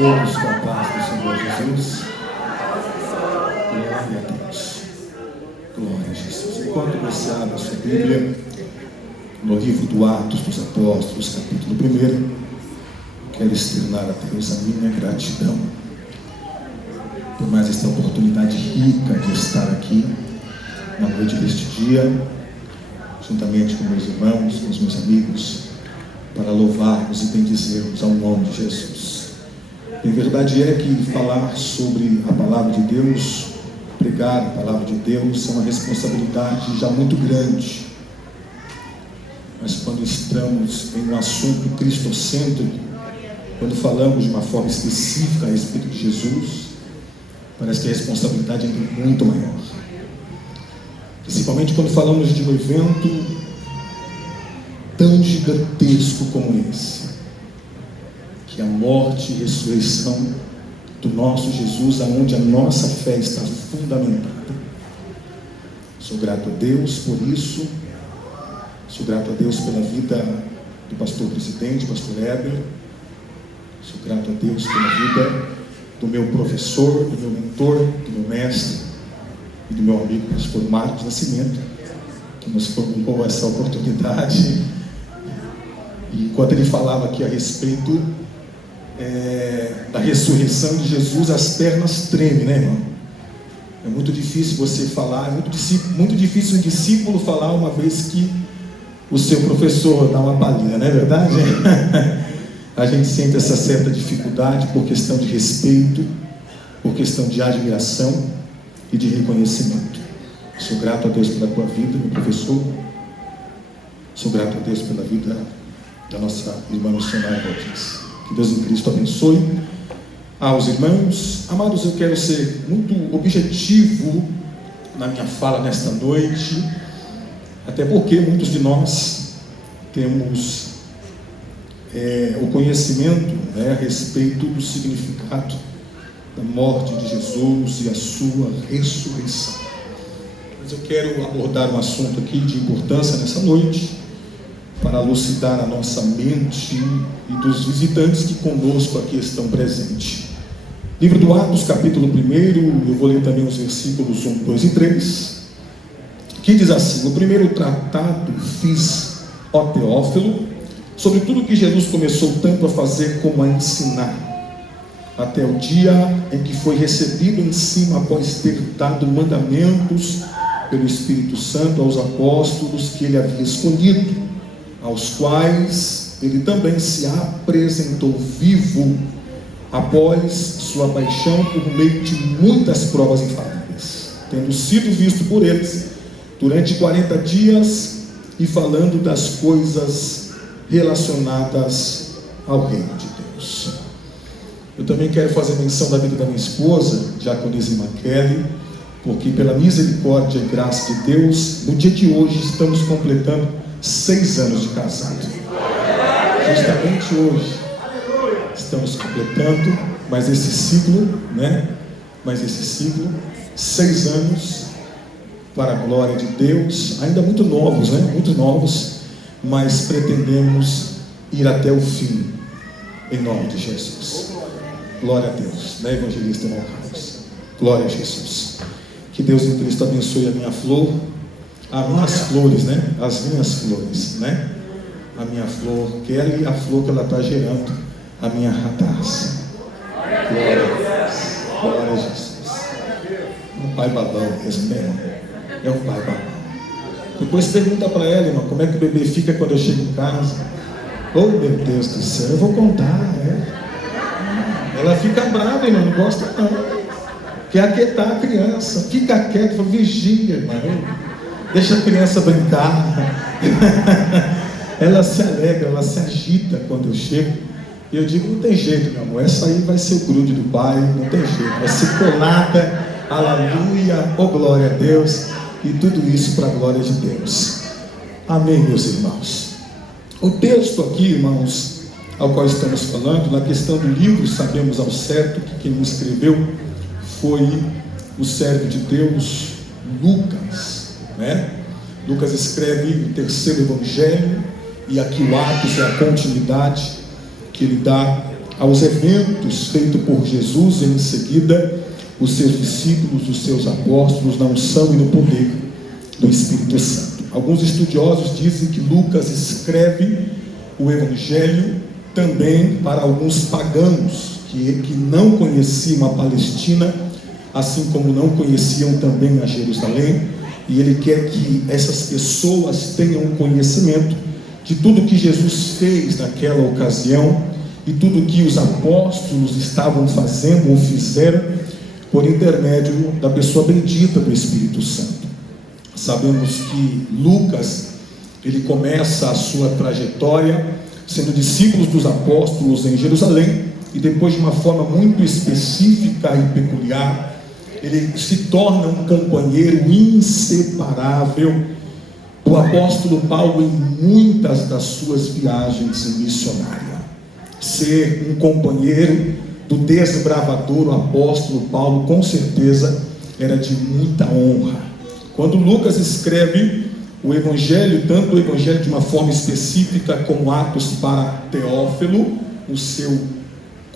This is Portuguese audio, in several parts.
Todos com a paz do Senhor Jesus. Glória a Deus. Glória a Jesus. Enquanto você abre a sua Bíblia, no livro do Atos dos Apóstolos, capítulo 1, quero externar a Deus a minha gratidão por mais esta oportunidade rica de estar aqui na noite deste dia, juntamente com meus irmãos, com os meus amigos, para louvarmos e bendizermos ao nome de Jesus. E a verdade é que falar sobre a palavra de Deus, pregar a palavra de Deus, é uma responsabilidade já muito grande. Mas quando estamos em um assunto cristocêntrico, quando falamos de uma forma específica a respeito de Jesus, parece que a responsabilidade é muito maior. Principalmente quando falamos de um evento tão gigantesco como esse, que é a morte e ressurreição do nosso Jesus, aonde a nossa fé está fundamentada. Sou grato a Deus por isso. Sou grato a Deus pela vida do pastor presidente, pastor Heber. Sou grato a Deus pela vida do meu professor, do meu mentor, do meu mestre e do meu amigo pastor Marcos Nascimento, que nos formou essa oportunidade. E enquanto ele falava aqui a respeito da ressurreição de Jesus, as pernas tremem, né, irmão? É muito difícil você falar, é muito difícil um discípulo falar uma vez que o seu professor dá uma palhinha, não é verdade? A gente sente essa certa dificuldade por questão de respeito, por questão de admiração e de reconhecimento. Sou grato a Deus pela tua vida, meu professor. Sou grato a Deus pela vida da nossa irmã missionária Rodrigues. Que Deus em Cristo abençoe aos irmãos. Amados, eu quero ser muito objetivo na minha fala nesta noite, até porque muitos de nós temos o conhecimento, a respeito do significado da morte de Jesus e a sua ressurreição. Mas eu quero abordar um assunto aqui de importância nessa noite, para elucidar a nossa mente e dos visitantes que conosco aqui estão presentes. Livro do Atos, capítulo 1, eu vou ler também os versículos 1, 2 e 3, que diz assim: o primeiro tratado fiz, ó Teófilo, sobre tudo que Jesus começou tanto a fazer como a ensinar, até o dia em que foi recebido em cima após ter dado mandamentos pelo Espírito Santo aos apóstolos que ele havia escolhido, aos quais ele também se apresentou vivo após sua paixão por meio de muitas provas infalíveis, tendo sido visto por eles durante 40 dias e falando das coisas relacionadas ao reino de Deus. Eu também quero fazer menção da vida da minha esposa, Diaconisa Kelly, porque pela misericórdia e graça de Deus, no dia de hoje estamos completando 6 anos de casado. Justamente hoje estamos completando mais esse ciclo, mais esse ciclo, 6 anos para a glória de Deus, ainda muito novos, muito novos, mas pretendemos ir até o fim, em nome de Jesus. Glória a Deus, evangelista irmão Carlos? Glória a Jesus. Que Deus em Cristo abençoe a minha flor, as minhas flores, as minhas flores, a minha flor Kelly, a flor que ela está gerando, a minha Radassa. Glória a Deus, glória a Jesus. Um pai babão mesmo, é um pai babão. Depois pergunta para ela, irmão, como é que o bebê fica quando eu chego em casa. Oh, meu Deus do céu, eu vou contar, Ela fica brava, irmão, não gosta não. Quer aquietar a criança, fica quieto, vigia, irmão. Deixa a criança brincar. Ela se alegra, ela se agita quando eu chego. E eu digo, não tem jeito, meu amor, essa aí vai ser o grude do pai, não tem jeito, vai ser colada, aleluia, oh glória a Deus. E tudo isso para a glória de Deus. Amém, meus irmãos. O texto aqui, irmãos, ao qual estamos falando, na questão do livro, sabemos ao certo que quem o escreveu foi o servo de Deus, Lucas, Lucas escreve o terceiro evangelho, e aqui o Atos é a continuidade que ele dá aos eventos feitos por Jesus, e em seguida os seus discípulos, os seus apóstolos, na unção e no poder do Espírito Santo. Alguns estudiosos dizem que Lucas escreve o Evangelho também para alguns pagãos que não conheciam a Palestina, assim como não conheciam também a Jerusalém, e ele quer que essas pessoas tenham conhecimento de tudo que Jesus fez naquela ocasião e tudo que os apóstolos estavam fazendo ou fizeram por intermédio da pessoa bendita do Espírito Santo. Sabemos que Lucas, ele começa a sua trajetória sendo discípulo dos apóstolos em Jerusalém, e depois, de uma forma muito específica e peculiar, ele se torna um companheiro inseparável do apóstolo Paulo em muitas das suas viagens missionárias. Ser um companheiro do desbravador apóstolo Paulo, com certeza, era de muita honra. Quando Lucas escreve o Evangelho, tanto o Evangelho de uma forma específica como Atos para Teófilo, o seu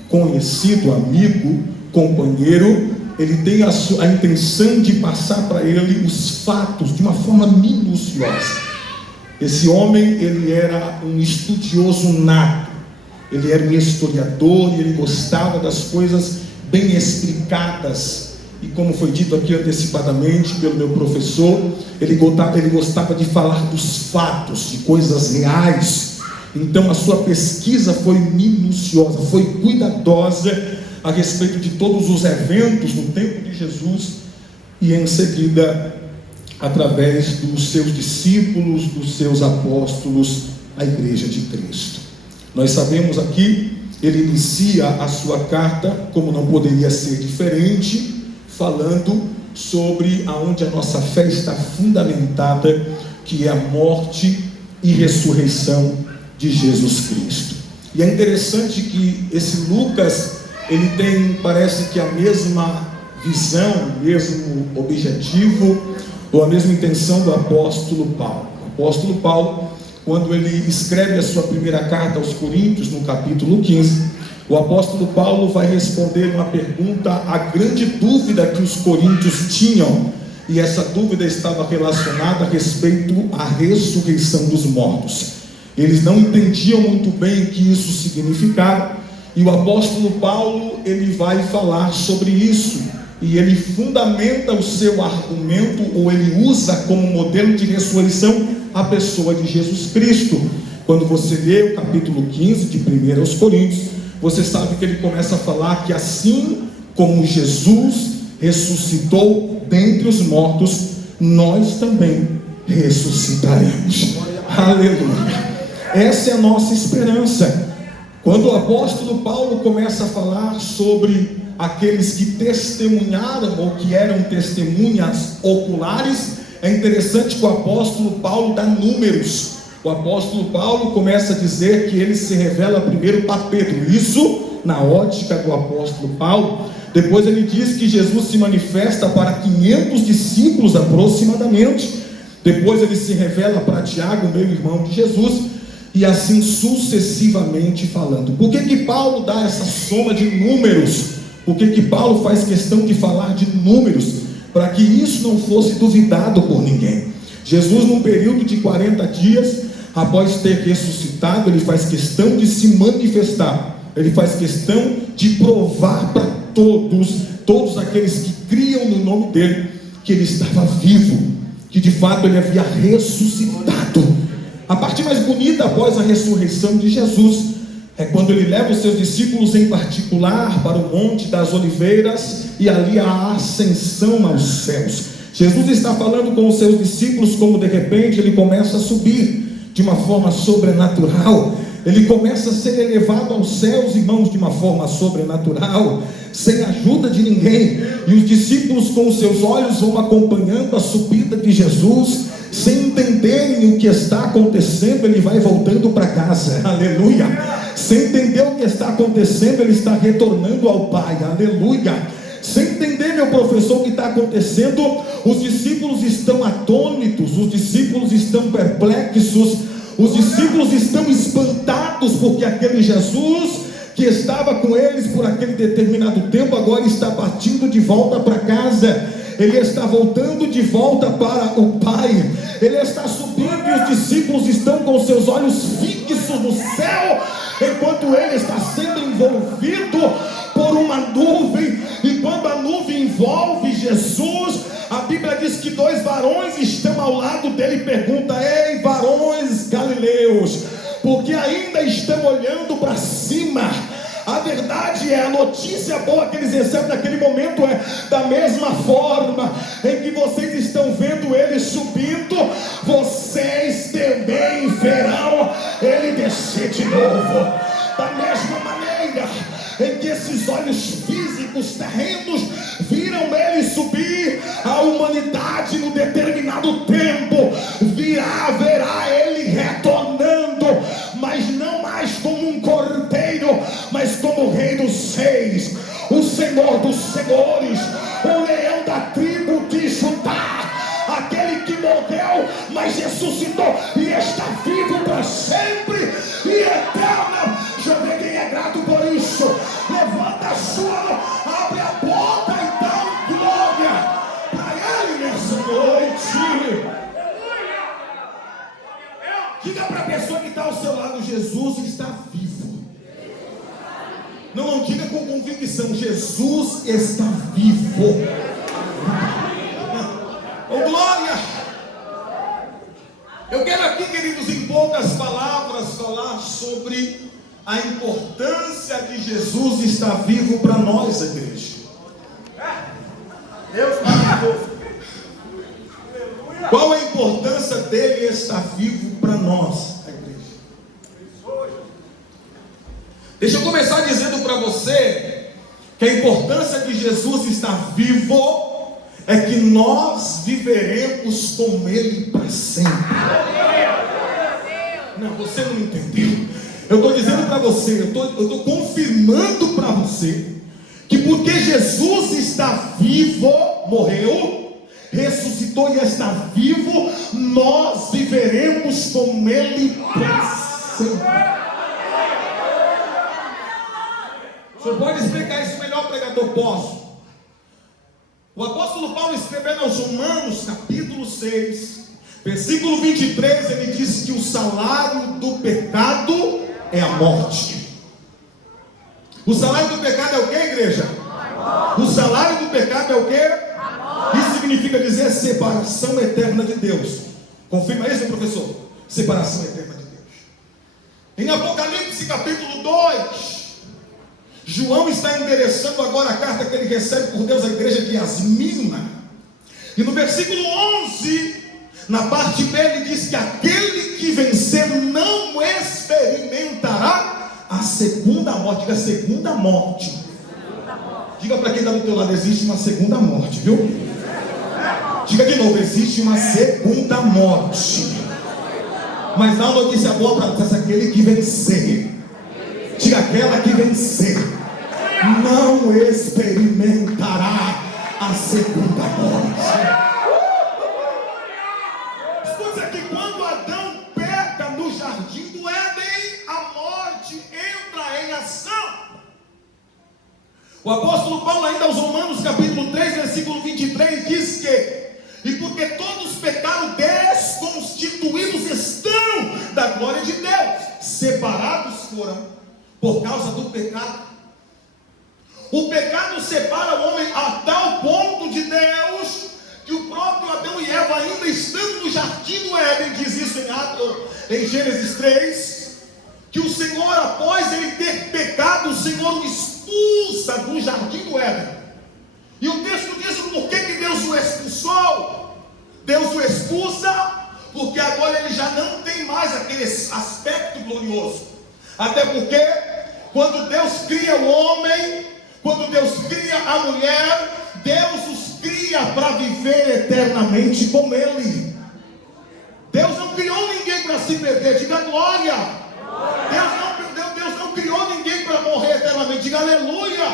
conhecido amigo, companheiro, ele tem a intenção de passar para ele os fatos de uma forma minuciosa. Esse homem, ele era um estudioso nato, ele era um historiador, e ele gostava das coisas bem explicadas, e como foi dito aqui antecipadamente pelo meu professor, ele gostava de falar dos fatos, de coisas reais. Então a sua pesquisa foi minuciosa, foi cuidadosa a respeito de todos os eventos no tempo de Jesus, e em seguida, através dos seus discípulos, dos seus apóstolos, a igreja de Cristo. Nós sabemos aqui, ele inicia a sua carta, como não poderia ser diferente, falando sobre aonde a nossa fé está fundamentada, que é a morte e ressurreição de Jesus Cristo. E é interessante que esse Lucas, ele tem, parece que a mesma visão, o mesmo objetivo, ou a mesma intenção do apóstolo Paulo. O apóstolo Paulo, quando ele escreve a sua primeira carta aos Coríntios, no capítulo 15, o apóstolo Paulo vai responder uma pergunta, a grande dúvida que os coríntios tinham, e essa dúvida estava relacionada a respeito à ressurreição dos mortos. Eles não entendiam muito bem o que isso significava, e o apóstolo Paulo, ele vai falar sobre isso, e ele fundamenta o seu argumento, ou ele usa como modelo de ressurreição a pessoa de Jesus Cristo. Quando você lê o capítulo 15 de 1 aos Coríntios, você sabe que ele começa a falar que assim como Jesus ressuscitou dentre os mortos, nós também ressuscitaremos. Aleluia! Essa é a nossa esperança. Quando o apóstolo Paulo começa a falar sobre aqueles que testemunharam, ou que eram testemunhas oculares, é interessante que o apóstolo Paulo dá números. O apóstolo Paulo começa a dizer que ele se revela primeiro para Pedro, isso na ótica do apóstolo Paulo. Depois ele diz que Jesus se manifesta para 500 discípulos aproximadamente. Depois ele se revela para Tiago, meu irmão de Jesus, e assim sucessivamente falando. Por que Paulo dá essa soma de números? Por que Paulo faz questão de falar de números? Para que isso não fosse duvidado por ninguém. Jesus, num período de 40 dias, após ter ressuscitado, ele faz questão de se manifestar, ele faz questão de provar para todos aqueles que criam no nome dele, que ele estava vivo, que de fato ele havia ressuscitado. A parte mais bonita após a ressurreição de Jesus é quando ele leva os seus discípulos em particular para o Monte das Oliveiras, e ali a ascensão aos céus. Jesus está falando com os seus discípulos, como de repente ele começa a subir de uma forma sobrenatural. Ele começa a ser elevado aos céus, irmãos, de uma forma sobrenatural, sem ajuda de ninguém. E os discípulos, com os seus olhos, vão acompanhando a subida de Jesus, sem entenderem o que está acontecendo. Ele vai voltando para casa, aleluia. Sem entender o que está acontecendo, ele está retornando ao Pai, aleluia. Sem entender, meu professor, o que está acontecendo, os discípulos estão atônitos, os discípulos estão perplexos, os discípulos estão espantados, porque aquele Jesus que estava com eles por aquele determinado tempo, agora está partindo de volta para casa. Ele está voltando de volta para o Pai. Ele está subindo e os discípulos estão com seus olhos fixos no céu, enquanto ele está sendo envolvido por uma nuvem. E quando a nuvem envolve Jesus, a Bíblia diz que 2 varões estão ao lado dele e pergunta: ei, varões galileus, porque ainda estão olhando para cima? A verdade é, a notícia boa que eles recebem naquele momento é: da mesma forma em que vocês estão vendo ele subindo, vocês também verão ele descer de novo. Da mesma maneira em que esses olhos físicos terrenos viram ele subir, a humanidade no determinado tempo verá ele retornando, mas não mais como um cordeiro, mas como o Rei dos Reis, o Senhor dos Senhores, o leão da tribo de Judá, aquele que morreu, mas ressuscitou e está vivo para sempre e eterno. Deixa eu ver quem é grato por isso. Levanta a sua mão, abre a porta e dá glória para ele nessa noite. Diga para a pessoa que está ao seu lado: Jesus está vivo. Não diga com convicção: Jesus está vivo. Oh, glória! Eu quero aqui, queridos, em poucas palavras, falar sobre a importância de Jesus estar vivo para nós, igreja. Deus maravilhoso. Qual a importância dele estar vivo para nós, a igreja? Deixa eu começar dizendo para você que a importância de Jesus estar vivo é que nós viveremos com ele para sempre. Não, você não entendeu. Eu estou dizendo para você, eu estou confirmando para você que porque Jesus está vivo, morreu, ressuscitou e está vivo, nós viveremos com ele para sempre. O senhor pode explicar isso melhor, pregador? Posso. O apóstolo Paulo, escrevendo aos Romanos, capítulo 6, versículo 23, ele diz que o salário do pecado é a morte. O salário do pecado é o que, igreja? O salário do pecado é o que? Isso significa dizer separação eterna de Deus. Confirma isso, professor? Separação eterna de Deus. Em Apocalipse capítulo 2, João está endereçando agora a carta que ele recebe por Deus à igreja de Asmina. E no versículo 11, na parte B, ele diz que aquele que vencer não experimentará a segunda morte. Diga segunda morte. Diga para quem está do teu lado: existe uma segunda morte, viu? Diga de novo: existe uma segunda morte. Mas dá uma notícia boa para nós: aquele que vencer. Diga: aquela que vencer não experimentará a segunda morte. Escuta que quando Adão peca no jardim do Éden, a morte entra em ação. O apóstolo Paulo, ainda aos Romanos capítulo 3, versículo 23, diz que: e porque todos pecaram, desconstituídos estão da glória de Deus, separados foram por causa do pecado. O pecado separa o homem a tal ponto de Deus, que o próprio Adão e Eva, ainda estando no jardim do Éden, diz isso em Gênesis 3, que o Senhor, após ele ter pecado, o Senhor o expulsa do jardim do Éden. E o texto diz por que Deus o expulsou. Deus o expulsa porque agora ele já não tem mais aquele aspecto glorioso. Até porque quando Deus cria o homem, quando Deus cria a mulher, Deus os cria para viver eternamente com ele. Deus não criou ninguém para se perder. Diga glória. Deus não criou ninguém para morrer eternamente. Diga aleluia.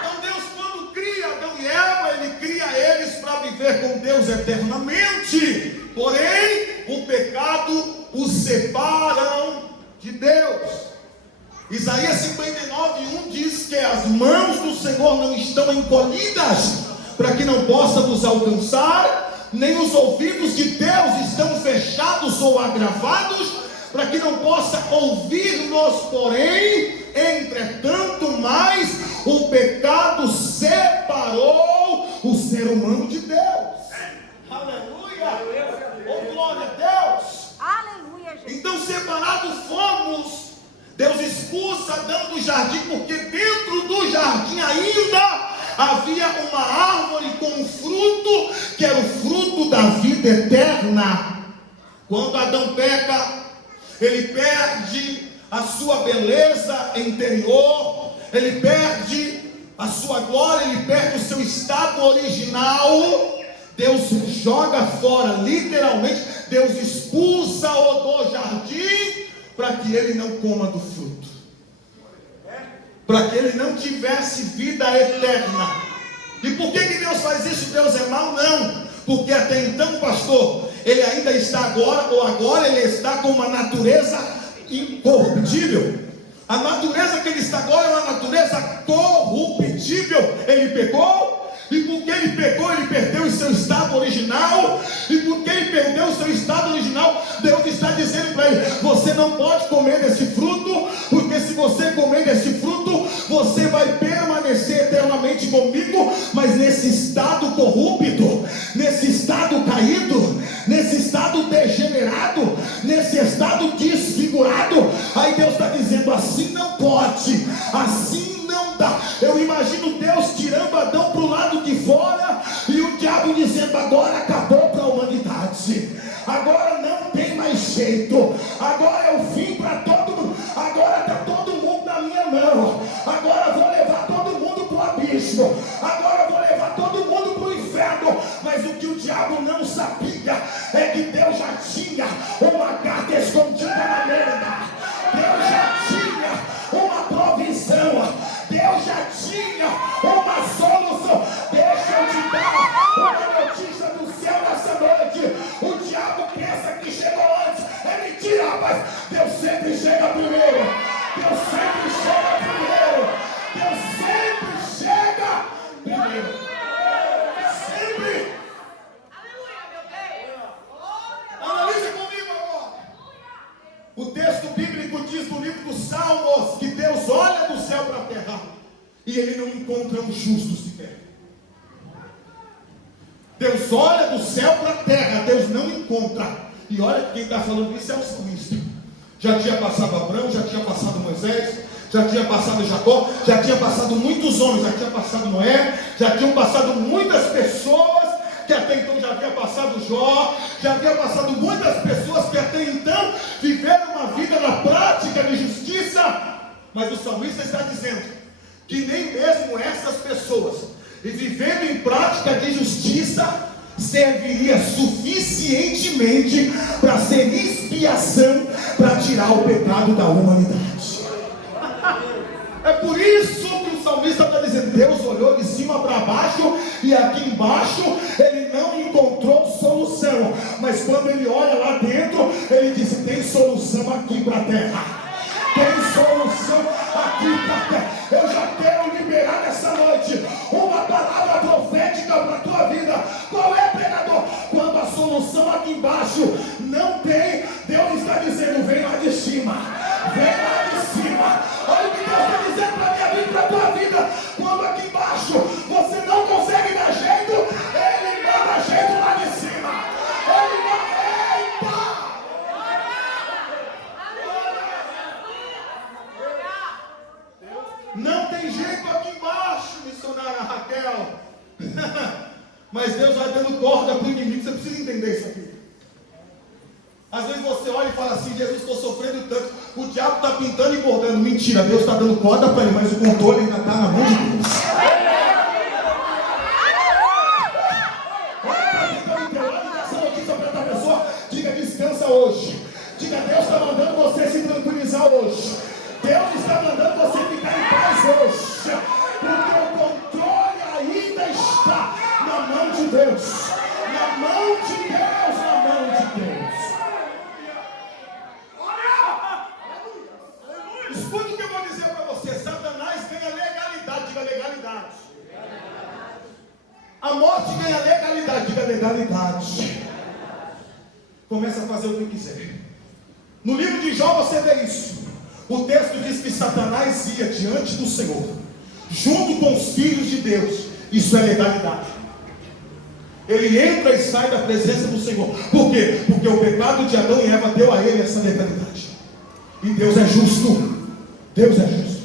Então Deus, quando cria Adão e Eva, ele cria eles para viver com Deus eternamente. Porém, o pecado os separam de Deus. Isaías 59:1 diz que as mãos do Senhor não estão encolhidas para que não possa nos alcançar, nem os ouvidos de Deus estão fechados ou agravados para que não possa ouvir-nos. Porém, entretanto, mais o pecado separou o ser humano de Deus. Aleluia! Oh, glória a Deus! Aleluia, Jesus. Então, separados fomos. Deus expulsa Adão do jardim, porque dentro do jardim ainda havia uma árvore com um fruto, que era o fruto da vida eterna. Quando Adão peca, ele perde a sua beleza interior, ele perde a sua glória, ele perde o seu estado original. Deus joga fora, literalmente, Deus expulsa-o do jardim, para que ele não coma do fruto, para que ele não tivesse vida eterna. E por que Deus faz isso? Deus é mau? Não, porque até então, pastor, ele ainda está agora ele está com uma natureza incorruptível. A natureza que ele está agora é uma natureza corruptível. Ele pecou, e porque ele pecou, ele perdeu o seu estado original. E porque ele perdeu o seu estado original, Deus está dizendo para ele: você não pode comer desse fruto, porque se você comer desse fruto, você vai permanecer eternamente comigo, mas nesse estado corrupto, nesse estado caído, nesse estado degenerado, nesse estado desfigurado. Aí Deus está dizendo: assim não pode, assim não dá. Eu imagino Deus tirando Adão para o lado de fora, e o diabo dizendo: agora acabou para a humanidade, agora não tem mais jeito, agora é o fim para todo mundo, agora está todo mundo na minha mão, agora eu vou levar todo mundo para o abismo, agora eu vou levar todo mundo para o inferno. Mas o que o diabo não sabia é que Deus já tinha uma carta escondida na manga, Deus já tinha uma provisão, Deus já tinha uma solução. Deixa eu te dar uma notícia do céu nessa noite. O diabo pensa que chegou antes, é mentira, rapaz. Deus sempre chega primeiro, Deus sempre chega primeiro, Deus sempre chega primeiro, sempre. Analise comigo agora. O texto bíblico diz no livro dos Salmos que Deus olha do céu para a terra e ele não encontra um justo sequer. Deus olha do céu para a terra, Deus não encontra. E olha que quem está falando isso é o salmista. Já tinha passado Abraão, já tinha passado Moisés, já tinha passado Jacó, já tinha passado muitos homens, já tinha passado Noé, já tinham passado muitas pessoas, que até então já havia passado Jó, já havia passado muitas pessoas que até então viveram uma vida na prática de justiça. Mas o salmista está dizendo que nem mesmo essas pessoas, e vivendo em prática de justiça, serviria suficientemente para ser expiação, para tirar o pecado da humanidade. É por isso que o salmista está dizendo: Deus olhou de cima para baixo, e aqui embaixo ele não encontrou solução, mas quando ele olha lá dentro, ele diz: tem solução aqui para a terra, tem solução aqui para a terra. Eu já quero liberar nessa noite uma palavra profética para a tua vida. Qual é, pregador? Quando a solução aqui embaixo não tem, Deus está dizendo: vem lá de cima, vem lá de cima. Olha o que Deus está dizendo para a minha vida e para a tua vida. Quando aqui embaixo você não consegue dar jeito, Ele manda jeito lá de cima. Ele manda. Eita! Não tem jeito aqui embaixo, missionária Raquel. Mas Deus vai dando corda para o inimigo. Você precisa entender isso aqui. Às vezes você olha e fala assim: Jesus, estou sofrendo tanto, o diabo está pintando e bordando. Mentira, Deus está dando corda para ele, mas o controle ainda está na mão de Deus. Olha para quem está no teu lado e dá essa notícia para outra pessoa. Diga: descansa hoje. Diga: Deus está mandando você se tranquilizar hoje. Deus está mandando você ficar em paz hoje, porque o controle ainda está na mão de Deus, na mão de Deus, na mão de Deus. Escute o que eu vou morte ganha legalidade. Diga legalidade. Começa a fazer o que quiser. No livro de Jó você vê isso. O texto diz que Satanás ia diante do Senhor, junto com os filhos de Deus. Isso é legalidade. Ele entra e sai da presença do Senhor. Por quê? Porque o pecado de Adão e Eva deu a ele essa legalidade. E Deus é justo. Deus é justo.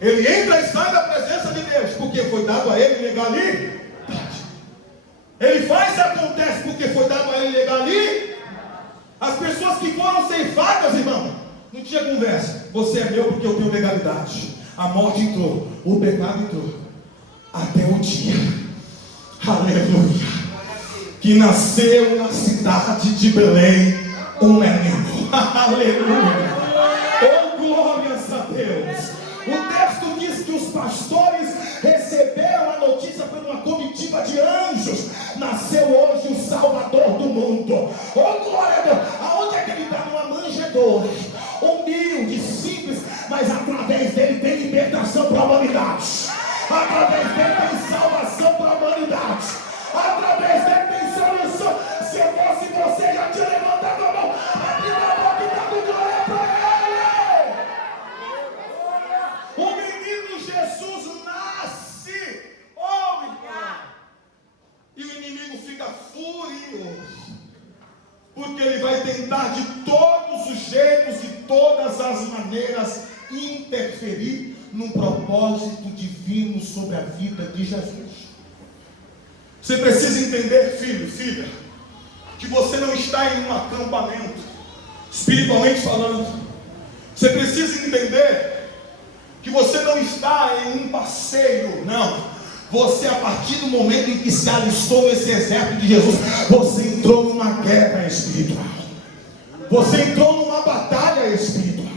Ele entra e sai da presença de Deus, porque foi dado a ele legalidade. Ele faz e acontece porque foi dado a ele legalidade. As pessoas que foram ceifadas, irmão, não tinha conversa. Você é meu porque eu tenho legalidade. A morte entrou, o pecado entrou, até o dia, aleluia, que nasceu na cidade de Belém um menino. Aleluia. Oh, glórias a Deus. O texto diz que os pastores receberam a notícia por uma comitiva de anjos. Nasceu hoje o Salvador do mundo. Oh, glória a Deus. Aonde é que ele está? Numa manjedoura, humilde, simples, mas através dele tem libertação para a humanidade. Através dele tem salvação para a humanidade. Através dele tem solução. Se eu fosse você, já tinha levantado a mão, abriu a boca e dado glória para ele. O menino Jesus nasce. Oh, irmão. E o inimigo fica furioso, porque ele vai tentar de todos os jeitos, de todas as maneiras, interferir num propósito divino sobre a vida de Jesus. Você precisa entender, filho, filha, que você não está em um acampamento, espiritualmente falando. Você precisa entender que você não está em um passeio, não. Você, a partir do momento em que se alistou nesse exército de Jesus, você entrou numa guerra espiritual. Você entrou numa batalha espiritual.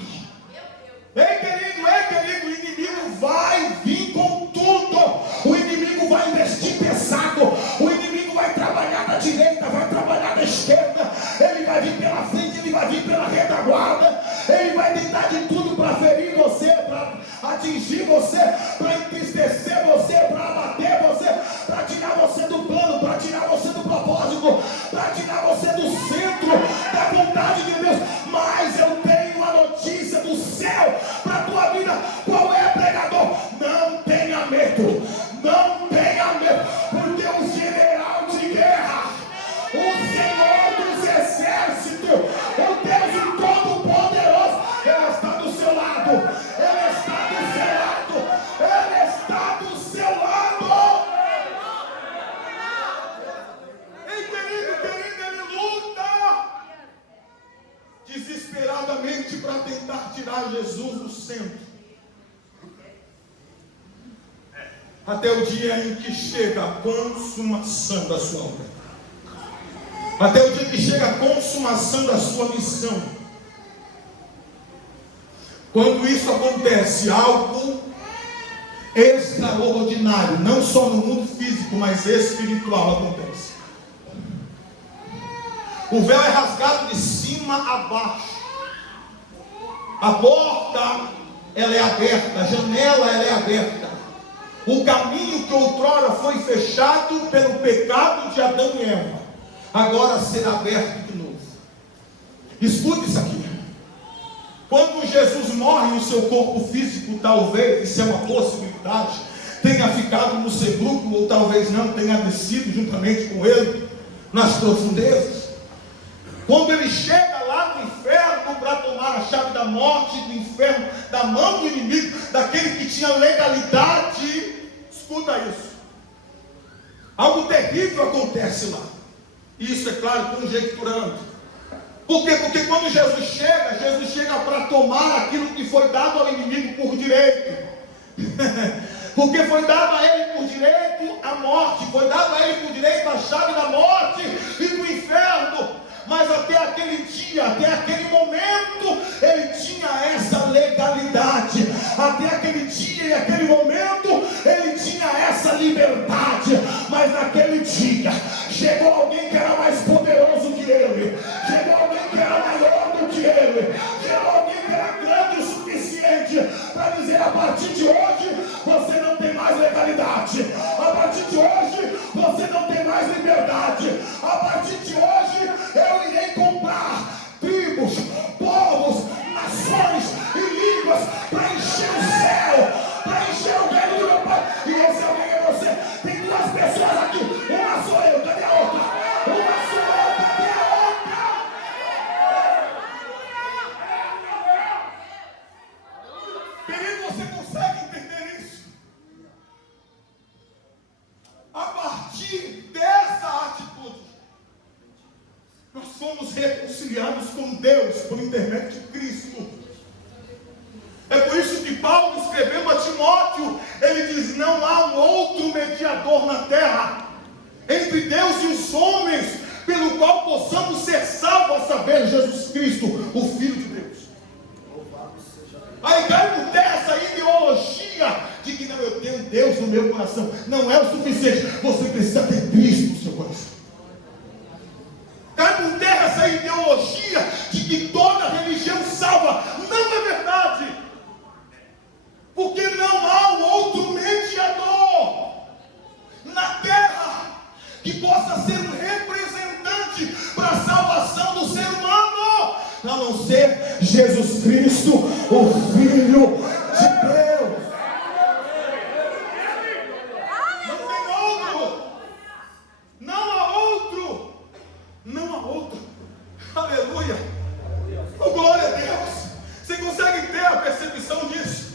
Ei, querido, o inimigo vai vir com tudo. O inimigo vai investir pesado. O inimigo vai trabalhar da direita, vai trabalhar da esquerda. Ele vai vir pela frente, ele vai vir pela retaguarda. Ele vai tentar de tudo para ferir você, para atingir você, para entristecer você, para abater você, para tirar você do plano, para tirar você do propósito, para tirar você do centro da vontade de Deus. Mas eu tenho a notícia do céu para a tua vida. Qual é, pregador? Não tenha medo, não tenha medo, porque o general de guerra, o Senhor dos exércitos, o Deus Todo-Poderoso, Ele está do seu lado. Ele está do seu lado. Ele está do seu lado. Ei, querido, ele luta desesperadamente para tentar tirar Jesus do centro. Até o dia em que chega a consumação da sua obra. Até o dia que chega a consumação da sua missão. Quando isso acontece, algo extraordinário, não só no mundo físico, mas espiritual acontece. O véu é rasgado de cima a baixo. A porta, ela é aberta, a janela, ela é aberta. O caminho que outrora foi fechado pelo pecado de Adão e Eva, agora será aberto de novo. Escute isso aqui. Quando Jesus morre, o seu corpo físico, talvez, isso é uma possibilidade, tenha ficado no sepulcro, ou talvez não, tenha descido juntamente com ele nas profundezas. Quando ele chega lá no inferno para tomar a chave da morte, do inferno, da mão do inimigo, daquele que tinha legalidade, escuta isso. Algo terrível acontece lá. Isso, é claro, conjecturando. Por quê? Porque quando Jesus chega para tomar aquilo que foi dado ao inimigo por direito. Porque foi dado a ele por direito a morte, foi dado a ele por direito a chave da morte e do inferno. Mas até aquele dia, até aquele momento, ele tinha essa legalidade. Até aquele dia e aquele momento, ele tinha essa liberdade. Mas naquele dia, chegou alguém que era mais poderoso que ele. Chegou alguém que era maior do que ele. Chegou alguém que era grande o suficiente para dizer: a partir de hoje, você não tem mais legalidade. A partir A partir de hoje eu irei comprar tribos, povos, nações e línguas para encher o céu, para encher o reino do meu Pai. E esse alguém é você. Tem duas pessoas aqui, uma sou eu, cadê a outra? Uma sou eu, cadê a outra? Querido, você consegue entender isso? A partir dessa atitude, nós fomos reconciliados com Deus por intermédio de Cristo. É por isso que Paulo, escrevendo a Timóteo, ele diz: não há um outro mediador na terra entre Deus e os homens, pelo qual possamos ser salvos, a saber, Jesus Cristo, o Filho de Deus. Aí cai por terra essa ideologia de que não, eu tenho Deus no meu coração. Não é o suficiente, você precisa ter Cristo no seu coração. Cai por terra essa ideologia de que toda religião salva. Não é verdade, porque não há um outro mediador na terra que possa ser um representante para a salvação do ser humano, a não ser Jesus Cristo, o Filho de Deus. Não tem outro, não há outro, não há outro. Aleluia, oh, glória a Deus. Você consegue ter a percepção disso?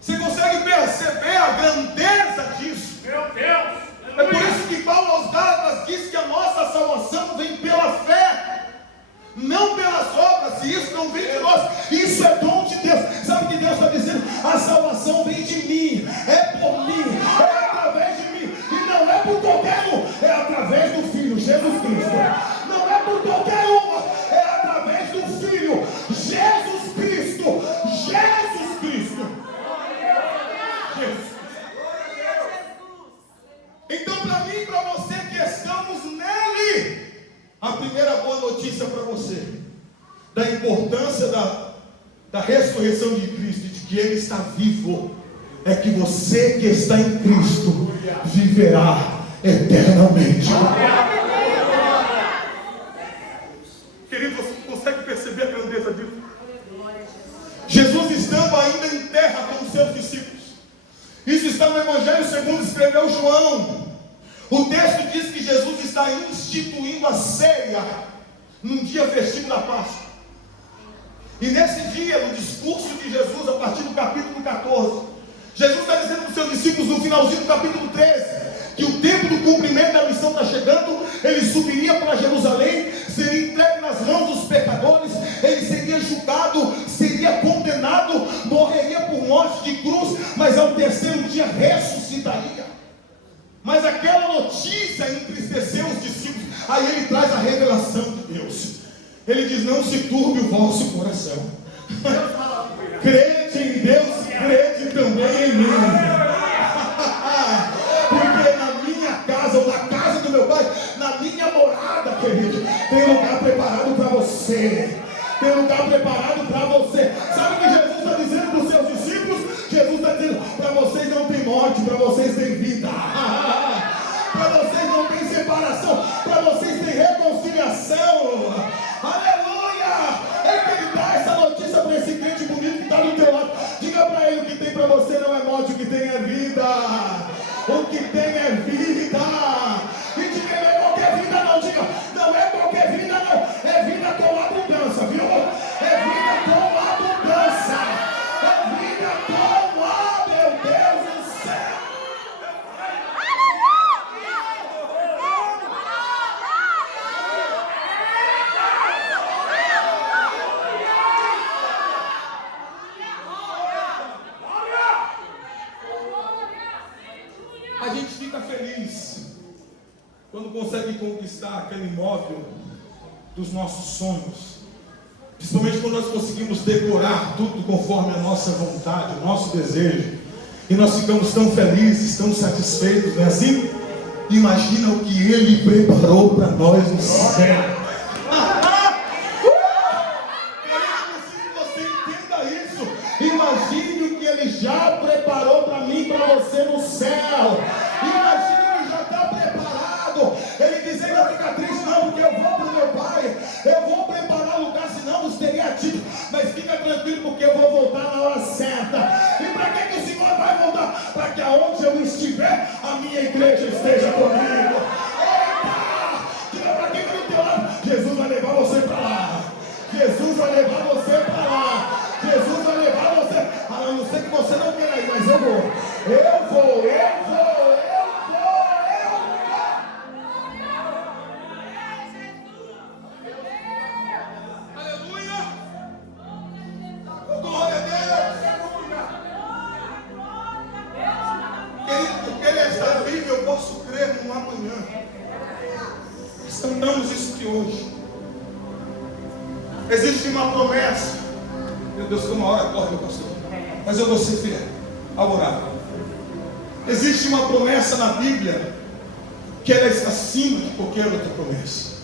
Você consegue perceber a grandeza disso? Meu Deus! É por isso que Paulo aos Gálatas diz que a nossa salvação vem pela fé, não pelas obras. E isso não vem de nós, isso é dom de Deus. Sabe o que Deus está dizendo? A salvação vem de mim, é por mim, é através de mim. E não é por qualquer um, é através do Filho, Jesus Cristo. Não é por qualquer um, é através do Filho, Jesus Cristo. Jesus Cristo. Então, para mim e para você que estamos nele, a primeira boa notícia para você, da importância da ressurreição de Cristo, de que Ele está vivo, é que você que está em Cristo viverá eternamente. Querido, você consegue perceber a grandeza disso? Jesus estando ainda em terra com os seus discípulos, isso está no Evangelho segundo escreveu João. O texto diz que Jesus está instituindo a ceia num dia festivo da Páscoa. E nesse dia, no discurso de Jesus, a partir do capítulo 14, Jesus está dizendo para os seus discípulos no finalzinho do capítulo 13, que o tempo do cumprimento da missão está chegando. Ele subiria para Jerusalém, seria entregue nas mãos dos pecadores, ele seria julgado, seria condenado, morreria por morte de cruz, mas ao terceiro dia ressuscitaria. Mas aquela notícia entristeceu os discípulos. Aí ele traz a revelação de Deus. Ele diz: não se turbe o vosso coração. Crede em Deus, crede também em mim. Porque na minha casa, ou na casa do meu Pai, na minha morada, querido, tem lugar preparado para você. Tem lugar preparado para você. Sabe o que Jesus está dizendo para os seus discípulos? Jesus está dizendo: para vocês não tem morte, para vocês tem vida. Para vocês não tem separação, para vocês tem reconciliação. Aleluia! É que ele dá essa notícia para esse crente bonito que está do teu lado. Diga para ele: o que tem para você não é morte, o que tem é vida. O que tem é vida. E diga: não é qualquer vida não. Diga: não é qualquer vida não. É vida com abundância, viu? É vida com abundância. É vida com a, meu Deus do céu. A gente fica feliz quando consegue conquistar aquele imóvel dos nossos sonhos, principalmente quando nós conseguimos decorar tudo conforme a nossa vontade, o nosso desejo, e nós ficamos tão felizes, tão satisfeitos, não é assim? Imagina o que Ele preparou para nós no céu. Imagine o que Ele já preparou para mim e para você no céu. Imagine, Ele já está preparado. Ele dizendo: filho, porque eu vou voltar na hora certa. E para que o Senhor vai voltar? Para que aonde eu estiver, a minha igreja esteja comigo. Eita! Diga para quem está do teu lado: Jesus vai levar você para lá. Jesus vai levar você para lá. Jesus vai levar você. Ah, eu sei que você não quer ir, mas eu vou. Eu vou. Cantamos isso aqui hoje. Existe uma promessa. Meu Deus, uma hora corre, meu pastor. Mas eu vou ser fiel ao orar. Existe uma promessa na Bíblia que ela está acima de qualquer outra promessa.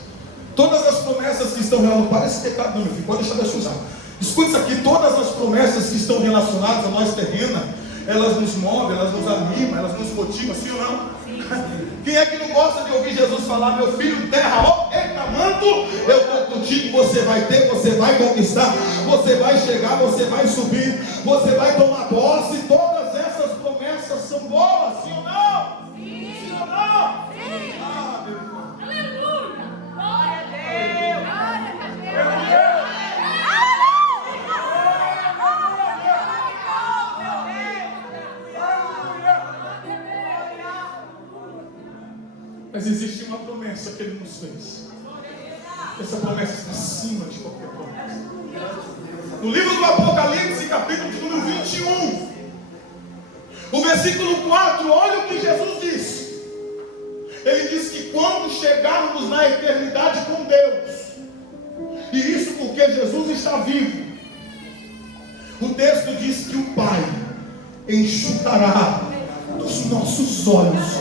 Todas as promessas que estão relacionadas, parece pecado não, meu filho, pode deixar de usar. Escute isso aqui: todas as promessas que estão relacionadas a nós terrena, elas nos movem, elas nos animam, elas nos motivam, sim ou não? Quem é que não gosta de ouvir Jesus falar: meu filho, terra, ó, eita manto, eu estou contigo, você vai ter, você vai conquistar, você vai chegar, você vai subir, você vai tomar posse. Todas essas promessas são boas, sim ou não? Sim, sim ou não? Sim. Ah, meu irmão. Aleluia. Glória a Deus. Glória a Deus. Mas existe uma promessa que Ele nos fez. Essa promessa está acima de qualquer promessa. No livro do Apocalipse, capítulo de número 21, o versículo 4, olha o que Jesus disse. Ele diz que quando chegarmos na eternidade com Deus, e isso porque Jesus está vivo, o texto diz que o Pai enxugará dos nossos olhos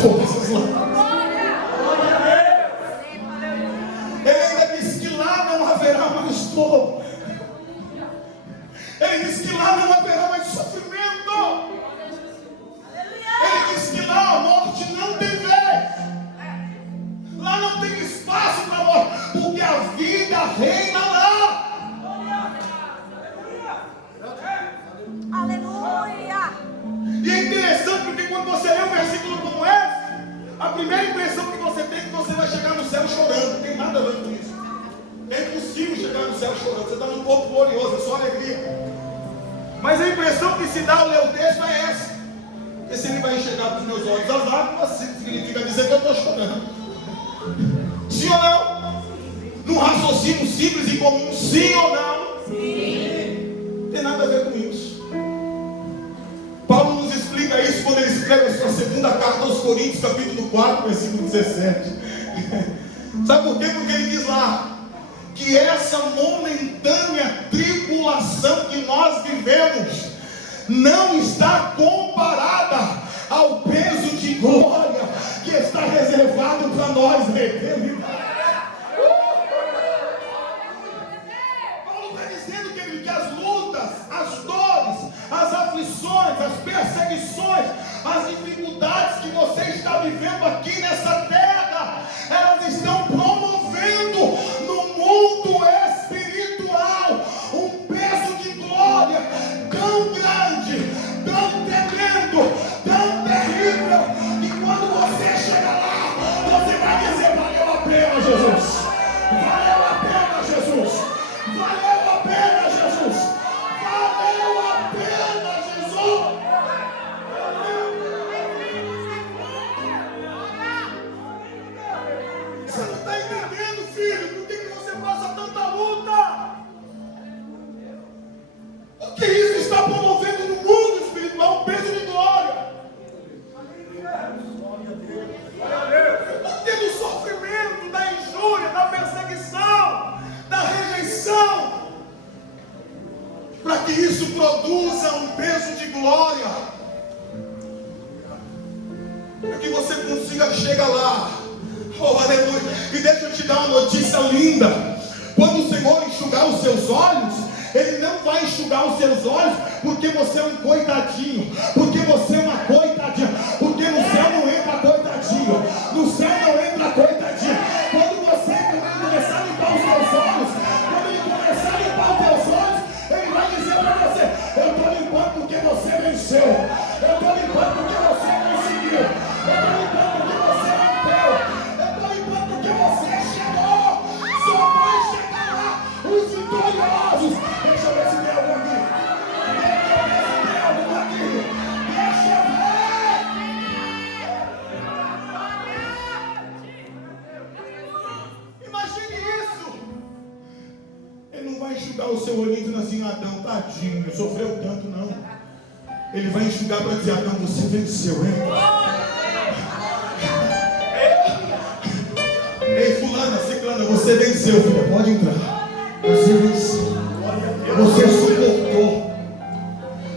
todas as lágrimas. Ele ainda disse que lá não haverá mais dor. Ele disse que lá não haverá mais sofrimento. Ele disse que lá a morte não tem vez. Lá não tem espaço para a morte, porque a vida reina lá. Aleluia. E é interessante porque quando você lê um versículo como esse, a primeira impressão que você tem é que você vai chegar no céu chorando. Não tem nada a ver com isso. É impossível chegar no céu chorando. Você está num corpo glorioso, é só alegria. Mas a impressão que se dá ao ler o texto é essa: porque se ele vai enxergar dos meus olhos as lágrimas, significa dizer que eu estou chorando. Sim ou não? Num raciocínio simples e comum, sim ou não? Sim. Não tem nada a ver com isso. Paulo nos explica isso quando ele escreve a sua segunda carta aos Coríntios, capítulo 4, versículo 17. Sabe por quê? Porque ele diz lá que essa momentânea tribulação que nós vivemos não está comparada ao peso de glória que está reservado para nós na eternidade. Paulo está dizendo que as lutas, as dores, as aflições, as perseguições, as dificuldades que você está vivendo aqui nessa terra, elas estão promovendo no mundo espiritual um peso de glória tão grande, tão tremendo, tão terrível, que quando você chega lá, você vai dizer: valeu a pena, Jesus. Valeu a pena, Jesus. Valeu a pena, Jesus. Valeu a pena, Jesus. Você não está entendendo, filho, por que você passa tanta luta? Porque isso está promovendo no mundo espiritual um peso de glória. Porque do sofrimento, da injúria, da perseguição, da rejeição, para que isso produza um peso de glória, para que você consiga chegar lá. Oh, aleluia. E deixa eu te dar uma notícia linda: quando o Senhor enxugar os seus olhos, Ele não vai enxugar os seus olhos porque você é um coitadinho, porque você é uma coitadinha, porque no céu não entra coitadinho, no céu não entra coitadinho. Quando você começar a limpar os seus olhos, quando Ele começar a limpar os teus olhos, Ele vai tadinho, não sofreu tanto, não. Ele vai enxugar para dizer: Adão, você venceu, hein? Ei, fulana, ciclana, você venceu, filha, pode entrar. Você venceu. Você suportou.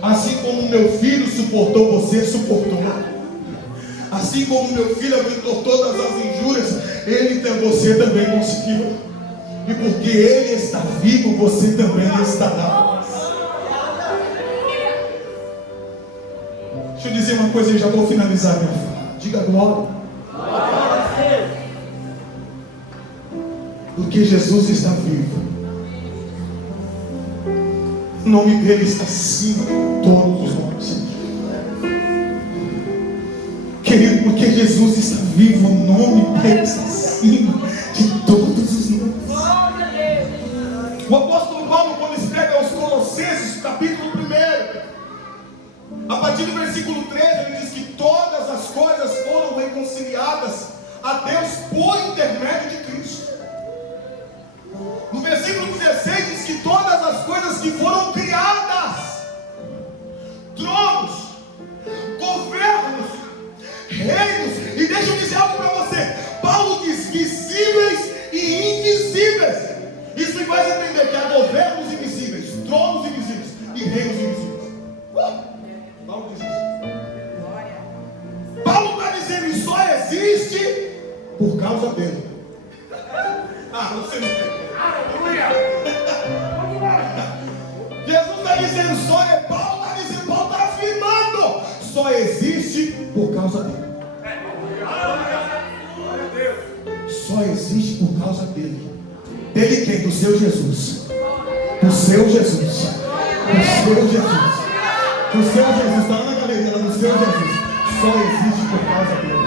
Assim como meu filho suportou, você suportou. Assim como meu filho aguentou todas as injúrias, você também conseguiu. E porque ele está vivo, você também estará. Deixa eu dizer uma coisa e já vou finalizar minha fala. Diga glória. Porque Jesus está vivo. O nome dele está acima de todos os nomes. Querido, porque Jesus está vivo, o nome dele está acima de todos os nomes. O apóstolo Paulo, quando escreve aos Colossenses, capítulo 1, a partir do versículo 13, ele diz que todas as coisas foram reconciliadas a Deus por intermédio de Cristo. No versículo 16 diz que todas as coisas que foram criadas, tronos, governos, reinos, e deixa eu dizer algo para você, Paulo diz visíveis e invisíveis. Isso me faz entender que há governos invisíveis, tronos invisíveis e reinos invisíveis. Paulo diz isso. Paulo está dizendo que só existe por causa dele. Você não entendeu. Jesus está dizendo só é Paulo, está dizendo, Paulo está afirmando, só existe por causa dele. Só existe por causa dele. Dele quem? Do seu Jesus. Do seu Jesus. Do seu Jesus. Do seu Jesus. Está lá na galeria, do seu Jesus. Só existe por causa dele.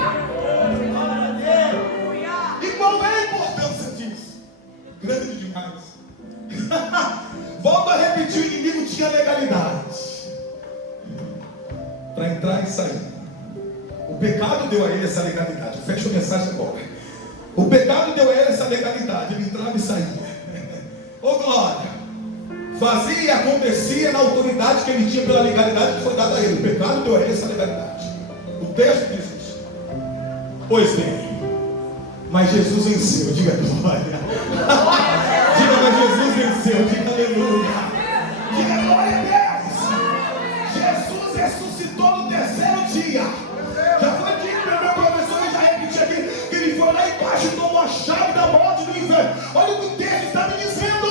E qual é a importância disso? Grande demais. Volto a repetir, o inimigo tinha legalidade para entrar e sair. O pecado deu a ele essa legalidade. Fecha a mensagem agora. O pecado deu a ele essa legalidade. Ele entrava e saía. Ô glória. Fazia e acontecia na autoridade que ele tinha pela legalidade que foi dada a ele. O pecado deu a ele essa legalidade. O texto diz isso. Pois bem, mas Jesus venceu. Diga glória. Diga, mas Jesus venceu. Diga aleluia. Diga glória a Deus. Jesus ressuscitou no terceiro dia. Já foi dito pelo meu professor, e já repeti aqui, que ele foi lá embaixo e tomou a chave da morte do inferno. Olha o que o texto está me dizendo.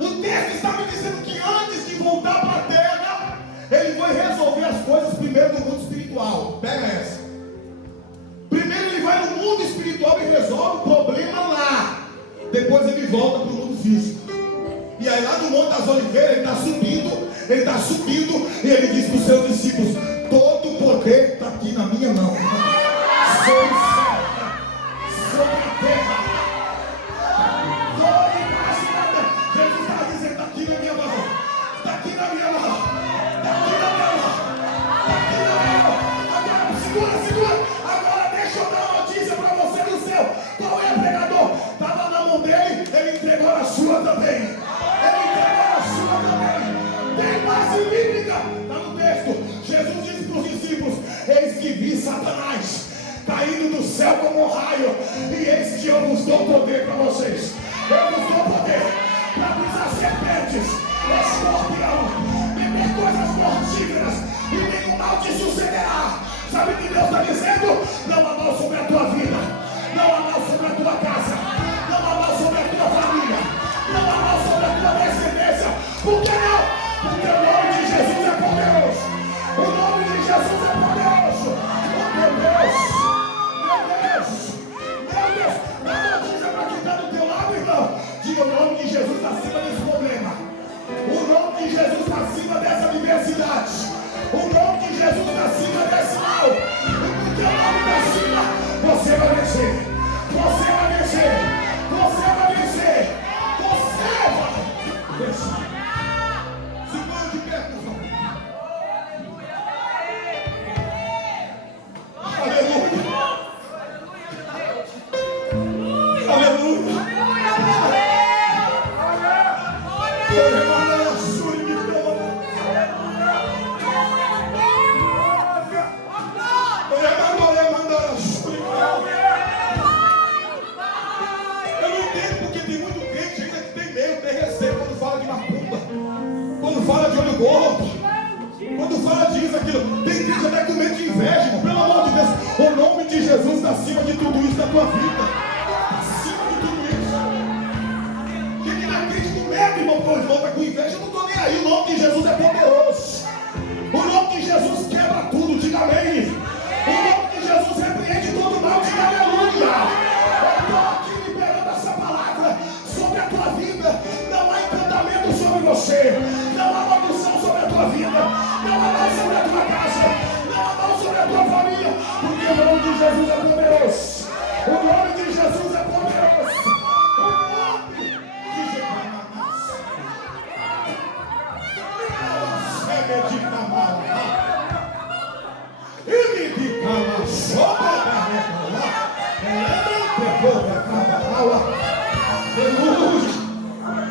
O texto está me dizendo que antes de voltar para a terra, ele foi resolver as coisas primeiro no mundo espiritual. Pega essa. Primeiro ele vai no mundo espiritual e resolve o problema lá. Depois ele volta para o mundo físico. E aí lá no Monte das Oliveiras ele está subindo, e ele diz para os seus discípulos: todo o poder está aqui na minha mão. Sobre o céu, sobre a terra, todo embaixo da terra. Jesus está dizendo: está aqui na minha mão, está aqui na minha mão, está aqui na minha mão, está aqui na minha mão. Agora, segura. Agora deixa eu dar uma notícia para você do céu. Qual é, pregador? Estava na mão dele, ele entregou a sua também. Tem base bíblica, está no texto. Jesus disse para os discípulos: eis que vi Satanás caindo do céu como um raio, e eis que eu vos dou poder para vocês. Eu vos dou poder para pisar serpentes, escorpião, beber coisas mortíferas, e nenhum mal te sucederá. Sabe o que Deus está dizendo? Não há mal sobre a tua vida, não há mal sobre a tua casa, não há mal sobre a tua família, não há mal sobre a tua descendência. Por que não? Porque o nome de Jesus é poderoso. O nome de Jesus é poderoso. Oh, meu Deus. Dá uma notícia para quem está do teu lado, irmão. Diga: o nome de Jesus está acima desse problema. O nome de Jesus está acima dessa adversidade. O nome de Jesus está acima desse mal. E porque o nome está acima, você vai vencer. Você vai vencer. Você vai vencer. Você vai vencer. Segura de pé, pessoal. Aleluia. Aleluia. gordo. Quando fala disso, aquilo, tem gente até com medo de inveja, irmão. Pelo amor de Deus, o nome de Jesus está acima de tudo isso na tua vida. Acima de tudo isso. Quem não acredita com medo, irmão, porque o irmão está com inveja, eu não estou nem aí. O nome de Jesus é poderoso. O nome de Jesus quebra tudo, diga amém. O nome de Jesus repreende todo mal, diga aleluia. Eu estou aqui liberando essa palavra sobre a tua vida. Não há encantamento sobre você. Não há maldição sobre a tua vida. Não há mal sobre a tua casa. Não há mal sobre a tua família. Porque o nome de Jesus é poderoso. O nome de Jesus é poderoso. O nome de Jesus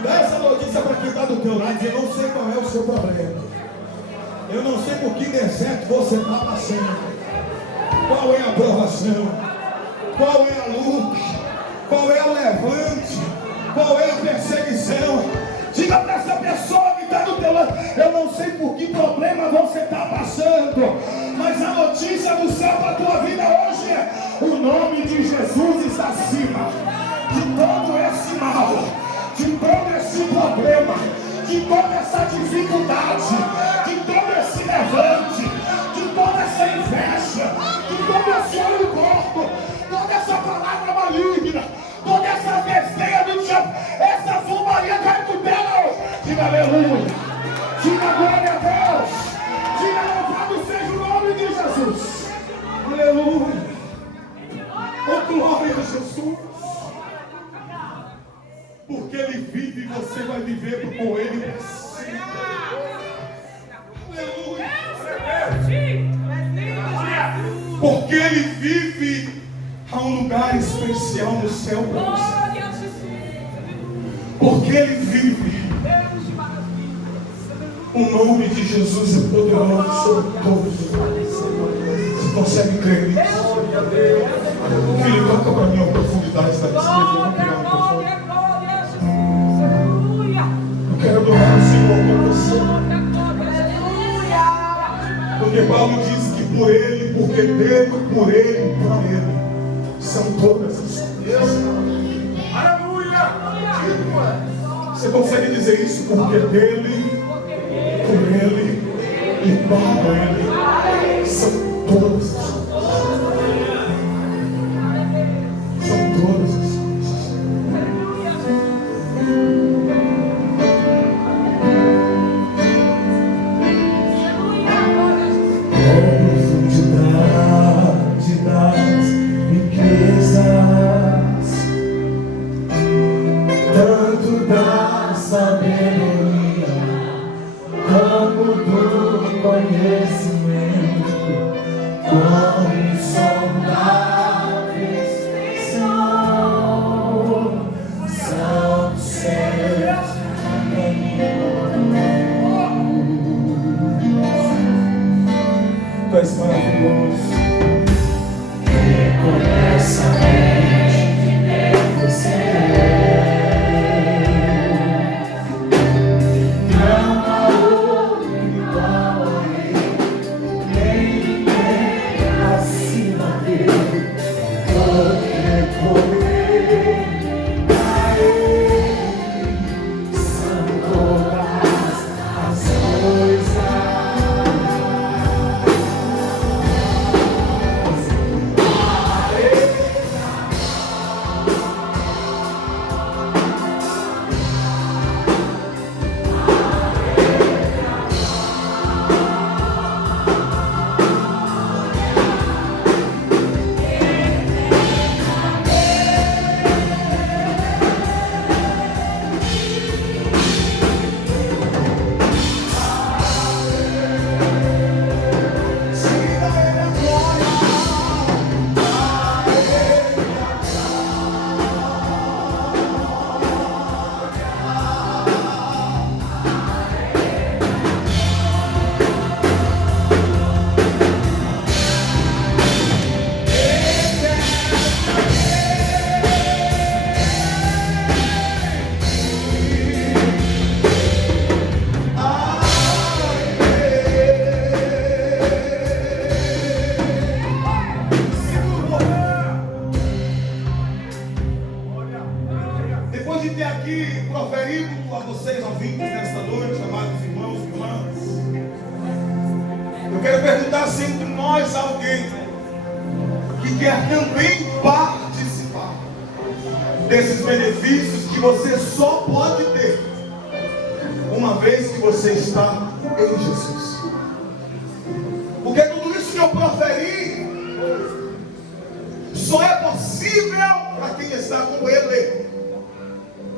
dá essa notícia para quem está do teu lado. Eu não sei qual é o seu problema. Eu não sei por que deserto você está passando. Qual é a provação? Qual é a luta? Qual é o levante? Qual é a perseguição? Diga para essa pessoa que está do teu lado: eu não sei por que problema você está passando, mas a notícia do céu para a tua vida hoje é: o nome de Jesus está acima de todo esse mal, de todo esse problema, de toda essa dificuldade, de todo esse levante, de toda essa inveja, de todo esse olho gordo, toda essa palavra maligna, toda essa besteira do diabo, essa fumaria cai do Deus. Diga aleluia, diga glória a Deus, diga louvado seja o nome de Jesus. Aleluia, oh glória a Jesus. Porque Ele vive e você vai viver com Ele para sempre. Aleluia. Porque Ele vive, há um lugar especial no céu para você. Porque Ele vive. O nome de Jesus é poderoso sobre todos. Você consegue crer nisso? Filho, toca para mim a profundidade da despedida. Eu quero adorar o Senhor com você. Porque Paulo diz que por Ele, porque dele, por Ele, para Ele são todas as coisas. Aleluia! Você consegue dizer isso? Porque dele, por Ele e para Ele são todas as coisas. São todas as coisas. Eu quero perguntar se entre nós alguém que quer também participar desses benefícios que você só pode ter uma vez que você está em Jesus. Porque tudo isso que eu proferi só é possível para quem está com Ele.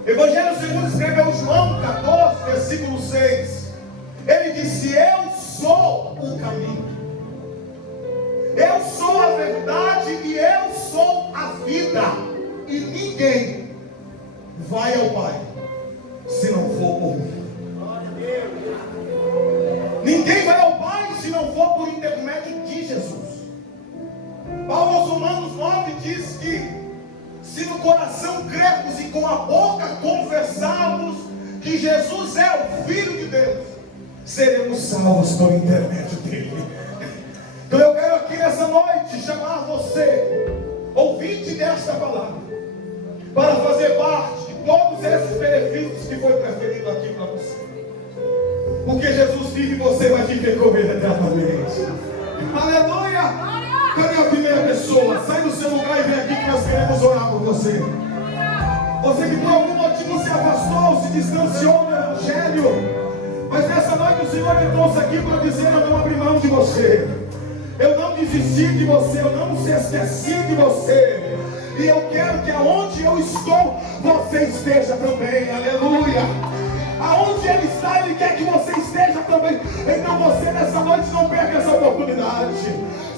Evangelho segundo escreveu João 14, versículo 6. Ele disse: eu sou o caminho, eu sou a verdade e eu sou a vida, e ninguém vai ao Pai se não for por mim. Ninguém vai ao Pai se não for por intermédio de Jesus. Paulo aos Romanos 9 diz que se no coração crermos e com a boca confessarmos que Jesus é o Filho de Deus, seremos salvos por intermédio dele. Então eu quero aqui nessa noite chamar você, ouvinte desta palavra, para fazer parte de todos esses benefícios que foi preferido aqui para você. Porque Jesus vive e você vai viver com Ele eternamente. Aleluia! Cadê a primeira pessoa? Sai do seu lugar e vem aqui que nós queremos orar por você. Você que por algum motivo se afastou, se distanciou do Evangelho, mas nessa noite o Senhor me trouxe aqui para dizer: eu não abri mão de você, eu não desisti de você, eu não me esqueci de você, e eu quero que aonde eu estou, você esteja também. Aleluia! Aonde Ele está, Ele quer que você esteja também. Então você nessa noite não perca essa oportunidade.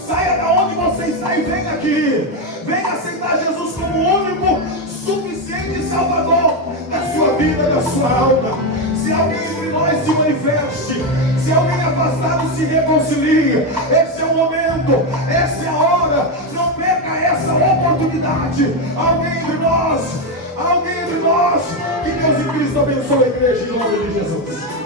Saia da onde você está e venha aqui. Venha aceitar Jesus como o único, suficiente Salvador da sua vida, da sua alma. Se alguém entre nós se manifeste, se alguém afastado se reconcilie, esse é o momento, essa é a hora. Não perca essa oportunidade. Alguém entre nós, que Deus e Cristo abençoe a igreja em nome de Jesus.